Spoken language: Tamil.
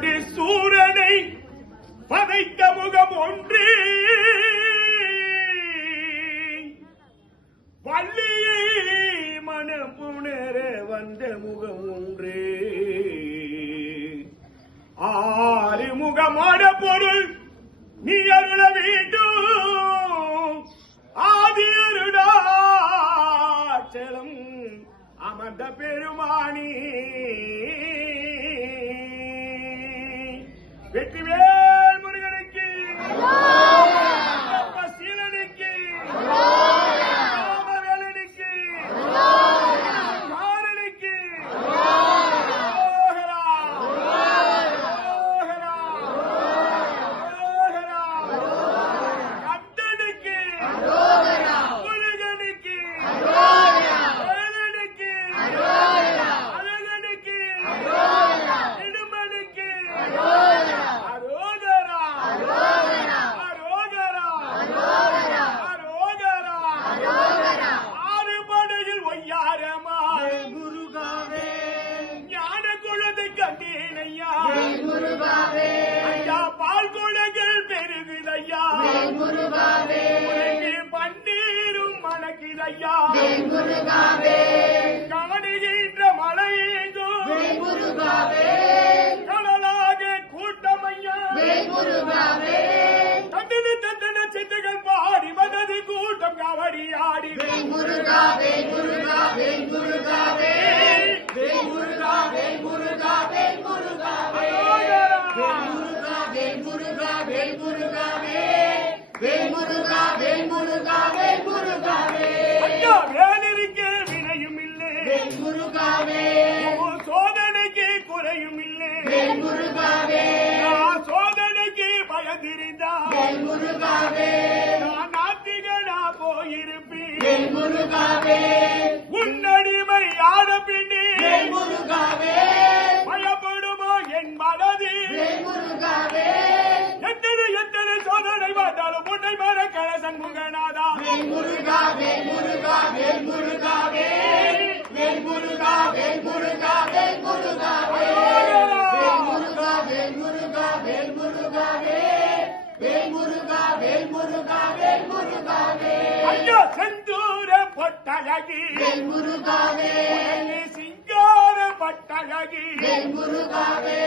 அது சூரனை பதைத்த முகம் ஒன்று, வள்ளியை மனப்புணர வந்த முகம் ஒன்று. ஆறு முகமான பொருள் நீ அருள வேண்டும். ஆதி அருணாச்சலம் அமர்ந்த பெருமானி வெற்றிவேல் முருகனுக்கு, சீலனுக்கு, ராமவேலனுக்கு, மாறனுக்கு, கந்தனுக்கு, முருகனுக்கு, வேலனுக்கு, அழகனுக்கு, இடுமனுக்கு அரோகரா, அரோகரா, அரோகரா. ஆறு படையில் ஒய்யாரமா குருகாவே ஞான குழந்தை கண்டேனையா குருகாவே ஐயா, பால் குழங்கள் பெருகுதையா குருகாவே பன்னீரும் மணக்குதையா குருகாவே காணுகின்ற மழை எங்கும் குருகாவே கடலாக கூட்டமையா குருகாவே தந்தன தந்தன சித்துகள் பாடி வந்தது கூட்டம் கவடி ஆடி குருகாவே குருகாவே குருகாவே குருகாவே குருகாவே குருகாவே குருகாவே குருகாவே குருகாவே குருகாவே குருகாவே குருகாவே ஐயா, வேலனுக்கு வினையும் இல்லை குருகாவே சோதனைக்கு குறையும் இல்லை குருகாவே நான் சோதனைக்கு பயந்திருந்தா குருகாவே நான் நாத்திகனா போயிருப்பேன். குருகாவே உன்னடிமை யார பின்னே குருகாவே பயப்படுமோ என் மனது. குருகாவே எத்தனை எத்தனை சோதனை வந்தாலும் உன்னை மற கலசன் முகநாதா குருகாவே குருகாவே குருகாவே குருகாவே குருகாவே குருகாவே குருகாவே குருகாவே குருகாவே குருகாவே குருகாவே குருகாவே ஐயா, செந்தூர பொட்டழகி குருகாவே சிங்கார பட்டழகி குருகாவே